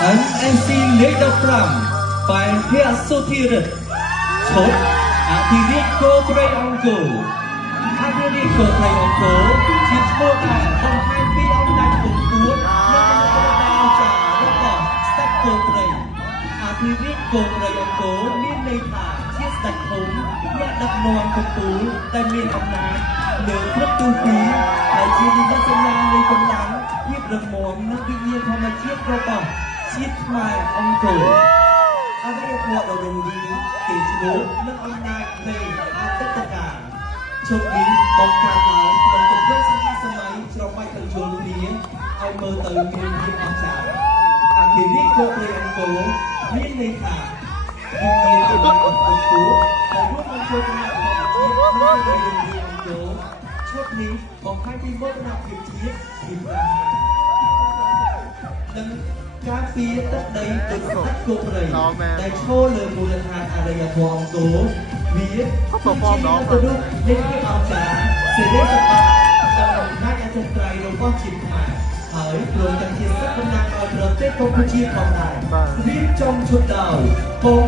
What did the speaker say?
NNC លេខ15បែរភ័ក្រសុធិរិទ្ធឈុតអធិរាជគោព្រៃអង្គរអធិរាជគោព្រៃអង្គរជាឈ្មោះដែលបង្ហាញពីអំណាចពង្ពួតនិងអស្ចារ្យរបស់ស្ដេចគោព្រៃអធិរាជគោព្រៃអង្គរមានន័យថាជាស្ដេចធំអ្នកដឹកនាំកំពូលដែលមានអំណាចលើគ្រប់ទិសទីហើយជានិមិត្តសញ្ញានៃកម្លាំងភាពរឹងមាំនិងវិញ្ញាណធម្មជាតិរបស់ជាតិខ្មែរអង្គរអរិយធម៌ដ៏រុងរឿងគេឈ្មោះនិងអំណាចនៃអតីតកាលជុំនេះបង្កើតឡើងក្នុងទម្រង់សម័យច្របាច់បញ្ចូលគ្នាឲ្យមើលទៅមានភាពអស្ចារ្យអធិរាជគោព្រៃអង្គរមានន័យថាវិញ្ញាណរបស់អង្គរដែលរួមបញ្ចូលគណៈធម្មជាតិនិងវិញ្ញាណអង្គរឈុតនេះបង្ហាញពីមោទនភាពជាតិពីប្រាហានិងការពារទឹកដីទឹកស្ដេចគោព្រៃដែលឈរលើមូលដ្ឋានអរិយធម៌អង្គរវាជាទៅរូបនៃភាពអស្ចារ្យសេរីសម្បត្តិនិងអំណាចអចិន្ត្រៃយ៍របស់ជាតិខ្មែរហើយព្រមទាំងជាសក្ខីឲ្យប្រទេសកម្ពុជាផងដែររៀបចំឈុតដោយពង